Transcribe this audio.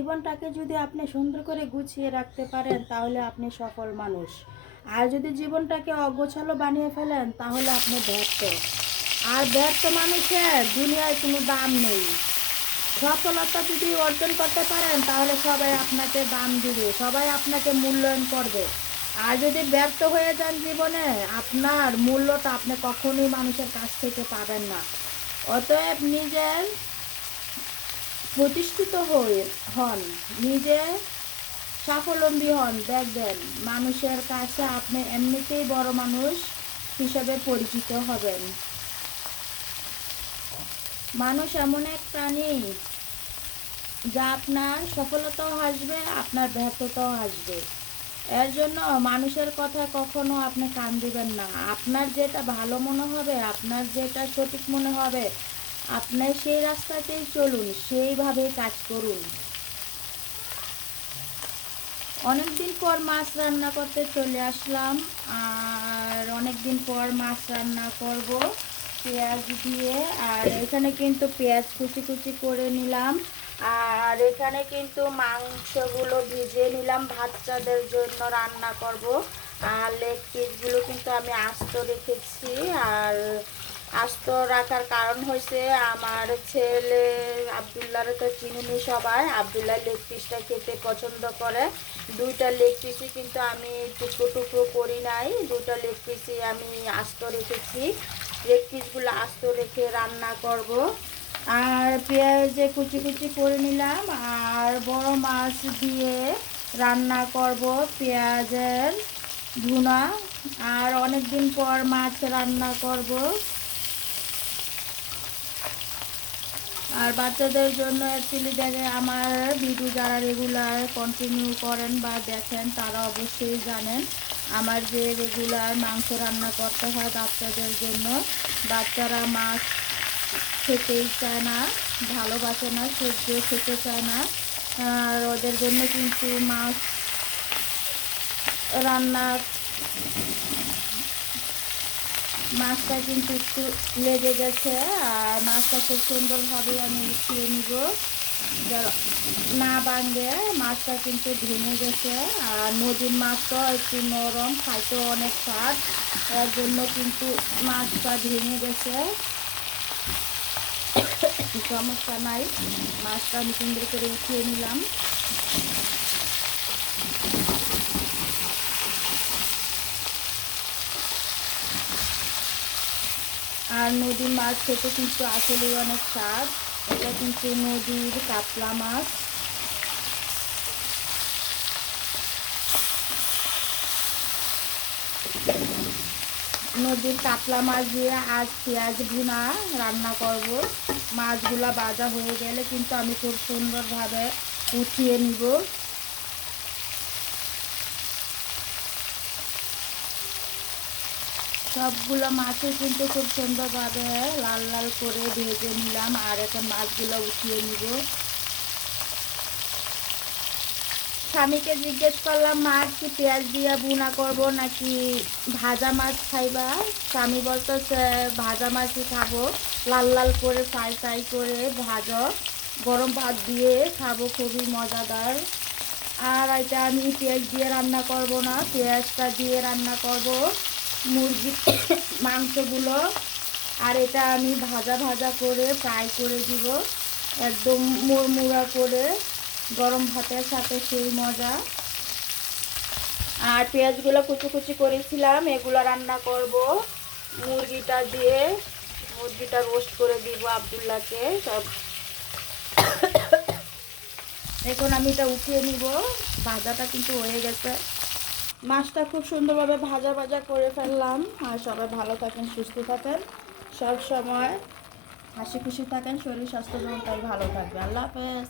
জীবনটাকে যদি আপনি সুন্দর করে গুছিয়ে রাখতে পারেন, তাহলে আপনি সফল মানুষ। আর যদি জীবনটাকে অগোছালো বানিয়ে ফেলেন, তাহলে আপনি ব্যর্থ। আর ব্যর্থ মানুষের দুনিয়ায় কোনো দাম নেই। সফলতা যদি অর্জন করতে পারেন, তাহলে সবাই আপনাকে দাম দিবে, সবাই আপনাকে মূল্যায়ন করবে। আর যদি ব্যর্থ হয়ে যান জীবনে, আপনার মূল্যটা আপনি কখনোই মানুষের কাছ থেকে পাবেন না। অতএব নিজের প্রতিষ্ঠিত হয়ে হন, নিজে স্বাবলম্বী হন। দেখবেন, মানুষের কাছে আপনি এমনিতেই বড় মানুষ হিসেবে পরিচিত হবেন। মানুষ এমন এক প্রাণী যা আপনার সফলতাও হাসবে আপনার ব্যর্থতাও হাসবে এর জন্য মানুষের কথা কখনো আপনি কান দিবেন না। আপনার যেটা ভালো মনে হবে, আপনার যেটা সঠিক মনে হবে আপনি সেই রাস্তাতেই চলুন, সেইভাবে কাজ করুন। অনেকদিন পর মাছ রান্না করতে চলে আসলাম, আর অনেকদিন পর মাছ রান্না করব, পেঁয়াজ দিয়ে, আর এখানে কিন্তু পেঁয়াজ কুচি কুচি করে নিলাম, আর এখানে কিন্তু মাংসগুলো ভিজিয়ে নিলাম, বাচ্চাদের জন্য রান্না করব, আর লেগ পিসগুলো কিন্তু আমি আস্ত রেখেছি, আর আস্ত রাখার কারণ হয়েছে আমার ছেলে আবদুল্লাহরে তো চিনিনি সবাই। আবদুল্লাহ লেগ পিসটা খেতে পছন্দ করে। দুইটা লেগ পিসই কিন্তু আমি টুকরো টুকরো করি নাই। দুটা লেগ পিসই আমি আস্ত রেখেছি। লেগ পিসগুলো আস্ত রেখে রান্না করব। আর পেঁয়াজে কুচি কুচি করে নিলাম। আর বড় মাছ দিয়ে রান্না করব পেঁয়াজের ধুনা আর অনেক দিন পর মাছ রান্না করব। আর বাচ্চাদের জন্য অ্যাকচুয়ালি দেখে আমার ভিডিও যারা রেগুলার কন্টিনিউ করেন বা দেখেন, তারা অবশ্যই জানেন আমার যে রেগুলার মাংস রান্না করতে হয় বাচ্চাদের জন্য। বাচ্চারা মাছ খেতেই চায় না, ভালোবাসে না, সহ্য খেতে চায় না। আর ওদের জন্য কিন্তু মাছ রান্না মাছটা কিন্তু একটু লেগে গেছে, আর মাছটা খুব সুন্দরভাবে আমি উঠিয়ে নিব। না ভাঙে মাছটা কিন্তু ভেঙে গেছে, আর নদীর মাছটা একটু নরম খাইতে অনেক স্বাদ। এর জন্য কিন্তু মাছটা ভেঙে গেছে। সমস্যা নাই। মাছটা আমি সুন্দর করে উঠিয়ে নিলাম। আর নদীর মাছ খেতে কিন্তু আসলেই অনেক স্বাদ। এটা কিন্তু নদীর কাতলা মাছ। নদীর কাতলা মাছ দিয়ে আজ পেঁয়াজ ভুনা রান্না করব। মাছগুলা বাজা হয়ে গেলে কিন্তু আমি খুব সুন্দরভাবে উঠিয়ে নিব। সবগুলো মাছই কিন্তু খুব সুন্দরভাবে লাল লাল করে ভেজে নিলাম, আর এখন মাছগুলো উঠিয়ে নিব। স্বামীকে জিজ্ঞেস করলাম মাছ কি পেঁয়াজ দিয়ে বুনা করব নাকি ভাজা মাছ খাইবা? স্বামী বলতেছে, ভাজা মাছই খাব। লাল লাল করে ফ্রাই ফ্রাই করে ভাজো, গরম ভাত দিয়ে খাব, খুবই মজাদার। আর এটা আমি পেঁয়াজ দিয়ে রান্না করব না, পেঁয়াজটা দিয়ে রান্না করব। মুরগি মাংসগুলো। আর এটা আমি ভাজা ভাজা করে ফ্রাই করে দিব। একদম মুড়মুড়া করে গরম ভাতের সাথে সেই মজা। আর পেঁয়াজগুলো কুচি কুচি করেছিলাম, এগুলো রান্না করব। মুরগিটা দিয়ে মুরগিটা রোস্ট করে দিব আবদুল্লাহকে, সব। এখন আমি এটা উঠিয়ে নিব। ভাজাটা কিন্তু হয়ে গেছে। মাছটা খুব সুন্দরভাবে ভাজা ভাজা করে ফেললাম। আর সবাই ভালো থাকেন, সুস্থ থাকেন। সব সময় হাসি খুশি থাকেন, শরীর স্বাস্থ্য যেমন তাই ভালো থাকবে আল্লাহ হাফেজ।